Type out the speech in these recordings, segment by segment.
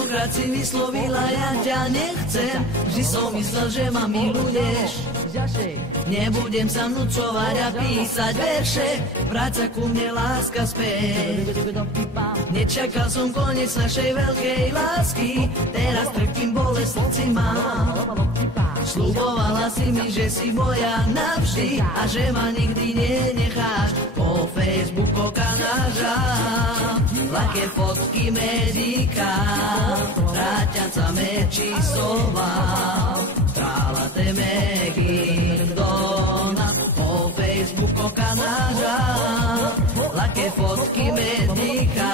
Koľkokrát si vyslovila, ja ťa nechcem, vždy som myslel, že ma miluješ. Nebudem sa vnúcovať a písať verše, vráť sa ku mne, láska, späť. Nečakal som koniec našej veľkej lásky, teraz trpím, bolesť v srdci mám. Sľubovala si mi, že si moja navždy a že ma nikdy nenecháš. Po Facebooku nažám ľahké fotky medika, tráťancame číslová, trála te Megin dona. Po Facebooku nažám ľahké fotky medika,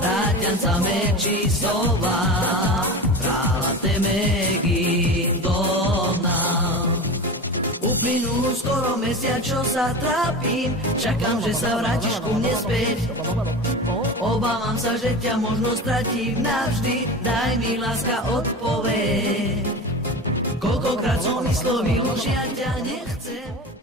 tráťancame číslová, trála te Megin dona. Uplynul skoro mesiac, čo sa trápim, čakám, že sa vrátiš ku mne späť. Obávam sa, že ťa možno stratím navždy, daj mi, láska, odpoveď. Koľkokrát som vyslovil, už ja ťa nechcem.